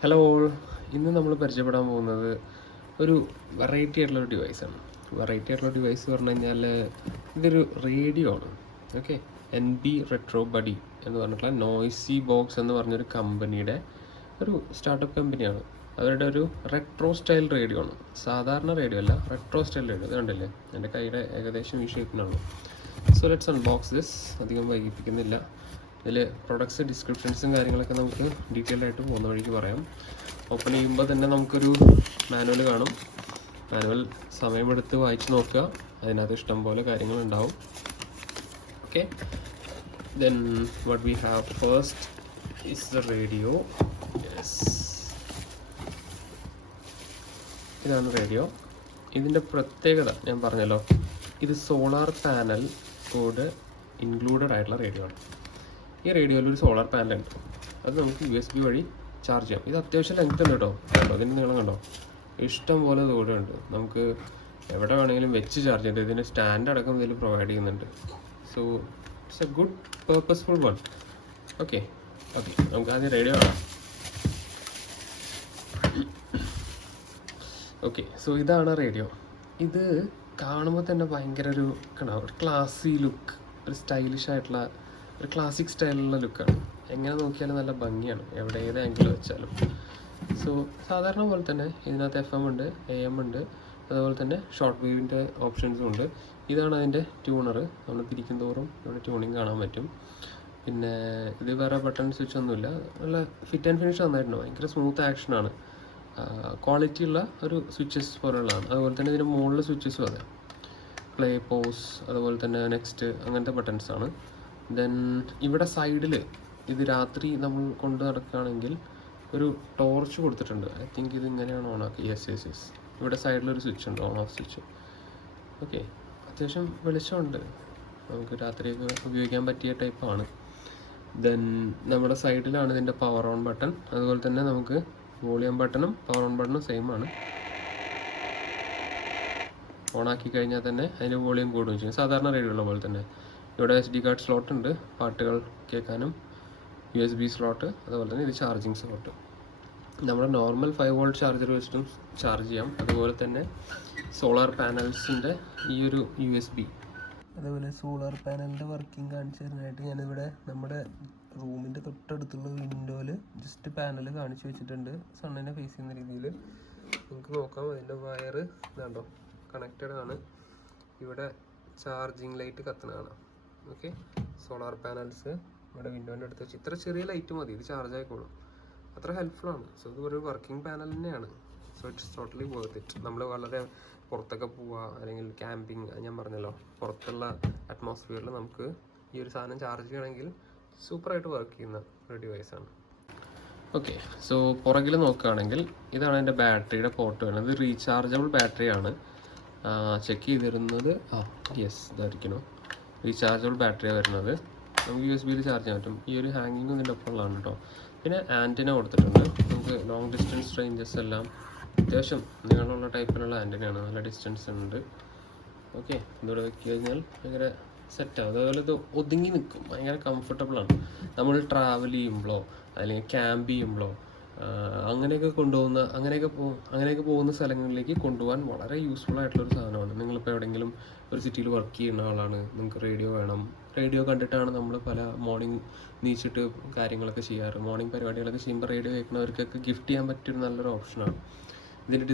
Hello all, ഇന്ന് നമ്മൾ പരിചയപ്പെടാൻ പോകുന്നത് ഒരു വെറൈറ്റി ആയിട്ടുള്ളൊരു ഡിവൈസാണ്. വെറൈറ്റി ആയിട്ടുള്ള ഡിവൈസ് പറഞ്ഞു കഴിഞ്ഞാൽ ഇതൊരു റേഡിയോ ആണ്. ഓക്കെ, NB റെട്രോ ബഡി എന്ന് പറഞ്ഞിട്ടുള്ള നോയ്സി ബോക്സ് എന്ന് പറഞ്ഞൊരു കമ്പനിയുടെ ഒരു സ്റ്റാർട്ടപ്പ് കമ്പനിയാണ്. അവരുടെ ഒരു റെട്രോ സ്റ്റൈൽ റേഡിയോ ആണ്. സാധാരണ റേഡിയോ അല്ല, റെട്രോ സ്റ്റൈൽ റേഡിയോ. ഇത് കണ്ടില്ലേ, എൻ്റെ കൈയുടെ ഏകദേശം ഈ ഷേപ്പിനാണ്. So let's unbox this. അധികം വൈകിപ്പിക്കുന്നില്ല. ഇതിൽ പ്രൊഡക്ട്സ് ഡിസ്ക്രിപ്ഷൻസും കാര്യങ്ങളൊക്കെ നമുക്ക് ഡീറ്റെയിൽഡ് ആയിട്ട് പോകുന്ന വഴിക്ക് പറയാം. ഓപ്പൺ ചെയ്യുമ്പോൾ തന്നെ നമുക്കൊരു മാനുവൽ കാണും. മാനുവൽ സമയമെടുത്ത് വായിച്ച് നോക്കുക. അതിനകത്ത് ഇഷ്ടം പോലെ കാര്യങ്ങളുണ്ടാവും. Okay, then what we have first is the radio. Yes, ഇതാണ് റേഡിയോ. ഇതിൻ്റെ പ്രത്യേകത ഞാൻ പറഞ്ഞല്ലോ, ഇത് സോളാർ പാനൽ കോഡ് ഇൻക്ലൂഡഡ് ആയിട്ടുള്ള റേഡിയോ ആണ്. ഈ റേഡിയോയിൽ ഒരു സോളാർ പാനൽ ഉണ്ട്. അത് നമുക്ക് USB വഴി ചാർജ് ചെയ്യാം. ഇത് അത്യാവശ്യം ലെങ്ത് ഉണ്ട് കേട്ടോ. കണ്ടോ, ഇതിൻ്റെ നീളം കണ്ടോ, ഇഷ്ടം പോലെ ദൂരമുണ്ട്. നമുക്ക് എവിടെ വേണമെങ്കിലും വെച്ച് ചാർജ് ചെയ്യാം. ഇതിൻ്റെ സ്റ്റാൻഡ് അടക്കം ഇതിൽ പ്രൊവൈഡ് ചെയ്യുന്നുണ്ട്. So it's a good purposeful one. Okay, നമുക്ക് ആദ്യം റേഡിയോ കാണാം. ഓക്കെ, സോ ഇതാണ് റേഡിയോ. ഇത് കാണുമ്പോൾ തന്നെ ഭയങ്കര ഒരു ക്ലാസി ലുക്ക്, ഒരു സ്റ്റൈലിഷ് ആയിട്ടുള്ള ഒരു ക്ലാസിക് സ്റ്റൈലുള്ള ലുക്കാണ്. എങ്ങനെ നോക്കിയാലും നല്ല ഭംഗിയാണ്, എവിടെ ഏത് ആംഗിൾ വെച്ചാലും. സോ സാധാരണ പോലെ തന്നെ ഇതിനകത്ത് FM ഉണ്ട്, AM ഉണ്ട്, അതുപോലെ തന്നെ ഷോർട്ട് വേവിൻ്റെ ഓപ്ഷൻസും ഉണ്ട്. ഇതാണ് അതിൻ്റെ ട്യൂണർ. നമ്മൾ തിരിക്കും തോറും ഇവിടെ ട്യൂണിങ് കാണാൻ പറ്റും. പിന്നെ ഇത് വേറെ ബട്ടൺ സ്വിച്ച് ഒന്നുമില്ല. നല്ല ഫിറ്റ് ആൻഡ് ഫിനിഷ് നന്നായിട്ടുണ്ട്. ഭയങ്കര സ്മൂത്ത് ആക്ഷനാണ്. ക്വാളിറ്റി ഉള്ള ഒരു സ്വിച്ചസ് പോലുള്ളതാണ്. അതുപോലെ തന്നെ ഇതിൻ്റെ മുകളിൽ സ്വിച്ചസും അതെ, പ്ലേ, പോസ്, അതുപോലെ തന്നെ നെക്സ്റ്റ്, അങ്ങനത്തെ ബട്ടൺസാണ്. ദെൻ ഇവിടെ സൈഡിൽ ഇത് രാത്രി നമ്മൾ കൊണ്ട് നടക്കുകയാണെങ്കിൽ ഒരു ടോർച്ച് കൊടുത്തിട്ടുണ്ട്. ഐ തിങ്ക് ഇത് ഇങ്ങനെയാണ് ഓണാക്കി. യെസ്. ഇവിടെ സൈഡിലൊരു സ്വിച്ച് ഉണ്ട്, ഓൺ ഓഫ് സ്വിച്ച്. ഓക്കെ, അത്യാവശ്യം വെളിച്ചമുണ്ട്, നമുക്ക് രാത്രിയൊക്കെ ഉപയോഗിക്കാൻ പറ്റിയ ടൈപ്പാണ്. ദെൻ നമ്മുടെ സൈഡിലാണ് ഇതിൻ്റെ പവർ ഓൺ ബട്ടൺ. അതുപോലെ തന്നെ നമുക്ക് വോളിയം ബട്ടണും പവർ ഓൺ ബട്ടണും സെയിം ആണ്. ഓണാക്കി കഴിഞ്ഞാൽ തന്നെ അതിൻ്റെ വോളിയം കൂടുകയും ചെയ്യും, സാധാരണ റേഡിയോയുള്ള പോലെ തന്നെ. ഇവിടെ SD കാർഡ് സ്ലോട്ട് ഉണ്ട്, പാട്ടുകൾ കേൾക്കാനും. USB സ്ലോട്ട്, അതുപോലെ തന്നെ ഇത് ചാർജിങ് സ്ലോട്ട്. നമ്മുടെ നോർമൽ 5V ചാർജർ വെച്ചിട്ടും ചാർജ് ചെയ്യാം. അതുപോലെ തന്നെ സോളാർ പാനൽസിൻ്റെ ഈ ഒരു USB, അതുപോലെ സോളാർ പാനലിൻ്റെ വർക്കിംഗ് കാണിച്ചു തരാനായിട്ട് ഞാനിവിടെ നമ്മുടെ റൂമിൻ്റെ തൊട്ടടുത്തുള്ള വിൻഡോയിൽ ജസ്റ്റ് പാനൽ കാണിച്ചു വെച്ചിട്ടുണ്ട്, സണ്ണിനെ ഫേസ് ചെയ്യുന്ന രീതിയിൽ. നമുക്ക് നോക്കാം. അതിൻ്റെ വയർ ഇതാണ്ടോ, കണക്റ്റഡ് ആണ്. ഇവിടെ ചാർജിങ് ലൈറ്റ് കത്തണതാണ്. ഓക്കെ, സോളാർ പാനൽസ് ഇവിടെ വിൻഡോൻ്റെ അടുത്ത് വെച്ച്. ഇത്ര ചെറിയ ലൈറ്റ് മതി, ഇത് ചാർജ് ആയിക്കോളും. അത്ര ഹെൽപ്ഫുള്ളാണ്. സോ ഇത് ഒരു വർക്കിംഗ് പാനൽ തന്നെയാണ്. So it's totally worth it. നമ്മൾ വളരെ പുറത്തൊക്കെ പോവുക, അല്ലെങ്കിൽ ക്യാമ്പിങ്, ഞാൻ പറഞ്ഞല്ലോ, പുറത്തുള്ള അറ്റ്മോസ്ഫിയറിൽ നമുക്ക് ഈ ഒരു സാധനം ചാർജ് ചെയ്യണമെങ്കിൽ സൂപ്പറായിട്ട് വർക്ക് ചെയ്യുന്ന ഒരു ഡിവൈസാണ്. ഓക്കെ, സോ പുറകിൽ നോക്കുകയാണെങ്കിൽ ഇതാണ് എൻ്റെ ബാറ്ററിയുടെ പോർട്ട് വരുന്നത്. ഇത് റീചാർജബിൾ ബാറ്ററിയാണ്. ചെക്ക് ചെയ്തിരുന്നത് യെസ്, ഇതായിരിക്കണം, റീചാർജബിൾ ബാറ്ററിയാണ് വരുന്നത്. നമുക്ക് USB-യിൽ ചാർജ് ചെയ്യാൻ പറ്റും. ഈ ഒരു ഹാങ്ങിങ് ഇതിൻ്റെ ഒപ്പമുള്ളതാണ് കേട്ടോ. പിന്നെ ആൻറ്റിന കൊടുത്തിട്ടുണ്ട്. നമുക്ക് ലോങ് ഡിസ്റ്റൻസ് റേഞ്ചസ് എല്ലാം അത്യാവശ്യം നീളമുള്ള ടൈപ്പിലുള്ള ആൻറ്റിനയാണ്, നല്ല ഡിസ്റ്റൻസ് ഉണ്ട്. ഓക്കെ, ഇതോടെ വെച്ച് കഴിഞ്ഞാൽ ഭയങ്കര സെറ്റാവും. അതുപോലെ ഇത് ഒതുങ്ങി നിൽക്കും, ഭയങ്കര കംഫർട്ടബിളാണ്. നമ്മൾ ട്രാവൽ ചെയ്യുമ്പോഴോ അല്ലെങ്കിൽ ക്യാമ്പ് ചെയ്യുമ്പോഴോ അങ്ങനെയൊക്കെ പോകുന്ന സ്ഥലങ്ങളിലേക്ക് കൊണ്ടുപോകാൻ വളരെ യൂസ്ഫുൾ ആയിട്ടുള്ളൊരു സാധനമാണ്. നിങ്ങളിപ്പോൾ എവിടെയെങ്കിലും ഒരു സിറ്റിയിൽ വർക്ക് ചെയ്യുന്ന ആളാണ്, നിങ്ങൾക്ക് റേഡിയോ വേണം. റേഡിയോ കണ്ടിട്ടാണ് നമ്മൾ പല മോർണിംഗ് നീച്ചിട്ട് കാര്യങ്ങളൊക്കെ ചെയ്യാറ്. മോർണിംഗ് പരിപാടികളൊക്കെ ചെയ്യുമ്പോൾ റേഡിയോ കേൾക്കുന്നവർക്കൊക്കെ ഗിഫ്റ്റ് ചെയ്യാൻ പറ്റിയൊരു നല്ലൊരു ഓപ്ഷനാണ്. ഇതിൻ്റെ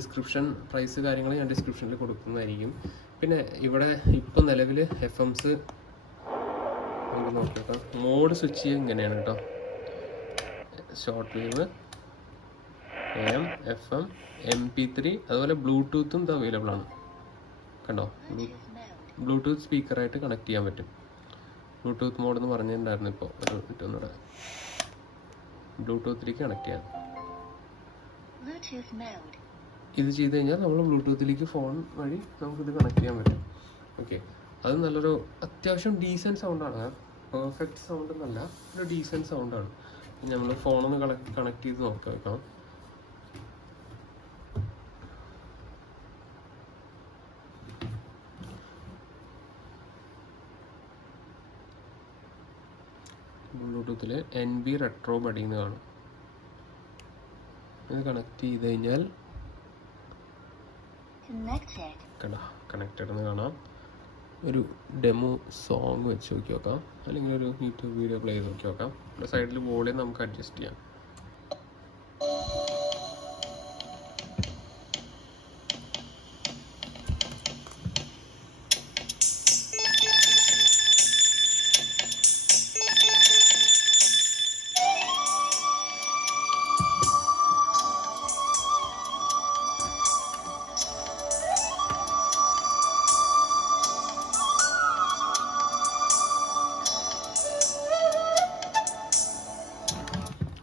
പ്രൈസ് കാര്യങ്ങൾ ഞാൻ ഡിസ്ക്രിപ്ഷനിൽ കൊടുക്കുന്നതായിരിക്കും. പിന്നെ ഇവിടെ ഇപ്പം നിലവിൽ FMs നമുക്ക് നോക്കാം. മോഡ് സ്വിച്ച് ചെയ്യുക ഇങ്ങനെയാണ് കേട്ടോ. Short wave, AM, FM, MP3, അതുപോലെ ബ്ലൂടൂത്തും ഇത് അവൈലബിൾ ആണ്. കണ്ടോ, ബ്ലൂടൂത്ത് സ്പീക്കറായിട്ട് കണക്ട് ചെയ്യാൻ പറ്റും. ബ്ലൂടൂത്ത് മോഡ് എന്ന് പറഞ്ഞിട്ടുണ്ടായിരുന്നു. ഇപ്പോൾ ഒരു മിനിറ്റ് ഒന്നുകൂടെ ബ്ലൂടൂത്തിലേക്ക് കണക്ട് ചെയ്യാം. ഇത് ചെയ്ത് കഴിഞ്ഞാൽ നമ്മൾ ബ്ലൂടൂത്തിലേക്ക് ഫോൺ വഴി നമുക്കിത് കണക്ട് ചെയ്യാൻ പറ്റും. ഓക്കെ, അത് നല്ലൊരു അത്യാവശ്യം ഡീസൻറ്റ് സൗണ്ടാണ്. പെർഫെക്റ്റ് സൗണ്ട് എന്നല്ല, ഒരു ഡീസൻറ്റ് സൗണ്ടാണ്. നമ്മൾ ഫോണൊന്ന് കണക്ട് ചെയ്ത് നോക്കാം. ബ്ലൂടൂത്തിൽ NB റെട്രോ ബഡി എന്ന് കാണും. ഇത് കണക്ട് ചെയ്ത് കഴിഞ്ഞാൽ കണക്റ്റഡ് എന്ന് കാണാം. ഒരു ഡെമോ സോങ് വെച്ച് നോക്കി നോക്കാം, അല്ലെങ്കിൽ ഒരു യൂട്യൂബ് വീഡിയോ പ്ലേ ചെയ്ത് നോക്കി നോക്കാം. ഇവിടെ സൈഡിൽ വോളിയം നമുക്ക് അഡ്ജസ്റ്റ് ചെയ്യാം.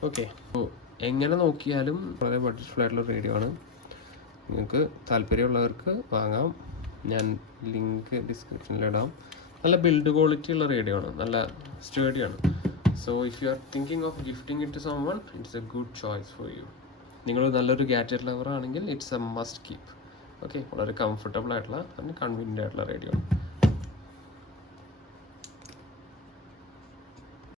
ഓക്കെ, അപ്പോൾ എങ്ങനെ നോക്കിയാലും വളരെ ബഡ്ജറ്റ് ആയിട്ടുള്ള റേഡിയോ ആണ്. നിങ്ങൾക്ക് താല്പര്യമുള്ളവർക്ക് വാങ്ങാം. ഞാൻ ലിങ്ക് ഡിസ്ക്രിപ്ഷനിലിടാം. നല്ല ബിൽഡ് ക്വാളിറ്റി ഉള്ള റേഡിയോ ആണ്, നല്ല സ്റ്റേഡിയാണ്. So if you are thinking of gifting it to someone, it's a good choice for you. നിങ്ങൾ നല്ലൊരു ഗാഡ്ജറ്റ് ലവർ ആണെങ്കിൽ it's a must keep. Okay, വളരെ കംഫർട്ടബിൾ ആയിട്ടുള്ള കൺവീനിയൻ്റ് ആയിട്ടുള്ള റേഡിയോ ആണ്.